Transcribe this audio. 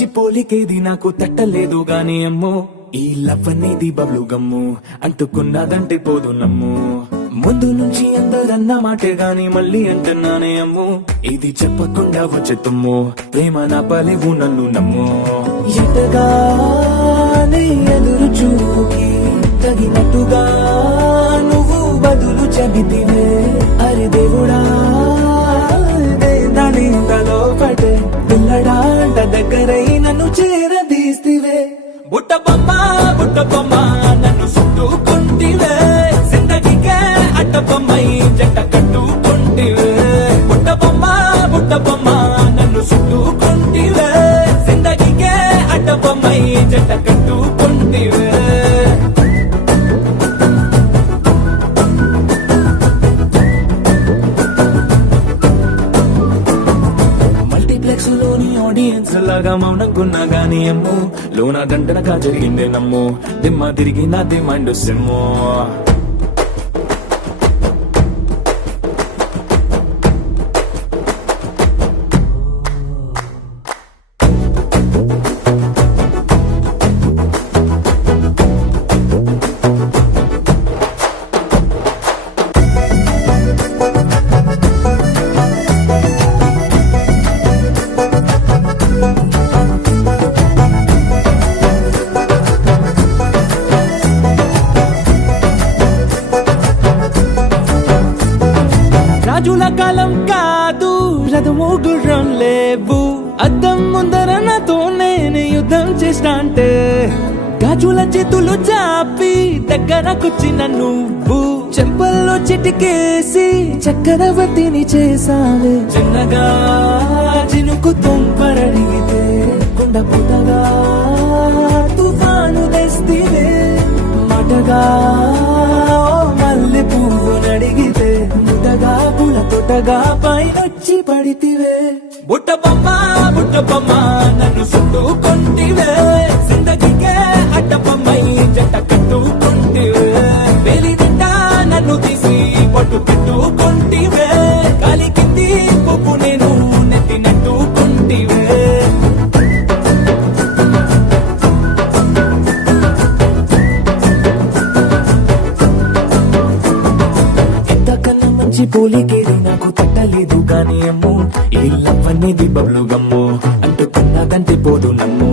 మంచి పోలికేది నాకు తట్టలేదు గాని అమ్మో ఈ లవ్ అనేది బబ్లు గమ్ము అంటుకున్నదంటే పోదు నమ్ము ముందు నుంచి అందరన్న మాటే గాని మళ్ళీ అంటున్నానే అమ్ము ఇది చెప్పకుండా వచ్చే తుమ్ము ప్రేమ నా పలేవు నన్ను నమ్ము ఎటగానే ఎదురు చూకి తగినట్టుగా నువ్వు బదులు చెబితివే అరే దేవుడా దాని తలో పటే పిల్లడాంట దగ్గరై నన్ను చేరదీస్తివే బుట్ట బొమ్మ నన్ను చుట్టుకుంటివే జిందగీకే అడ్డ బొమ్మై జంట కట్టుకుంటివే బుట్ట బొమ్మ నన్ను చుట్టుకుంటివే జిందగీకే అడ్డ బొమ్మై జంట కట్టుకుంటివే మల్టీప్లెక్స్ లోని ఆడియన్స్ లాగా మౌనంకున్నా గానీ అమ్ము లోన దండనగా జరిగిందే నమ్ము దిమ్మ తిరిగి నాది మైండ్ సిమ్ము రాజుల కాలం కాదు రథము గుర్రం లేవు అద్దం ముందర నాతో నేను యుద్ధం చేస్తా అంటే గాజుల చేతులు చాపి దగ్గరకొచ్చిన నువ్వు చెంపల్లో చిటికేసి చక్రవర్తిని చేసావే చిన్నగా చినుకు తుంపరడిగితే కుండ పుటగా తుఫాను తెస్తివే మాటగా మల్లె పువ్వు నడిగితే ముటగా పుల తొటగా పైనొచ్చి పడితివే బుట్ట బొమ్మ నన్ను చుట్టుకుంటివే జిందగీకే అడ్డ బొమ్మై జంట కట్టుకుంటివే వేలి నిండా నన్ను తీసి పట్టు పెట్టుకుంటివే కాలి కింది పువ్వు నేను నెత్తినట్టుకుంటివే మంచి పోలికేది నాకు తట్టలేదు గాని అమ్ము ఈ లవ్ అనేది బబ్లు గమ్ము అంటుకున్నదంటే పోదు నమ్ము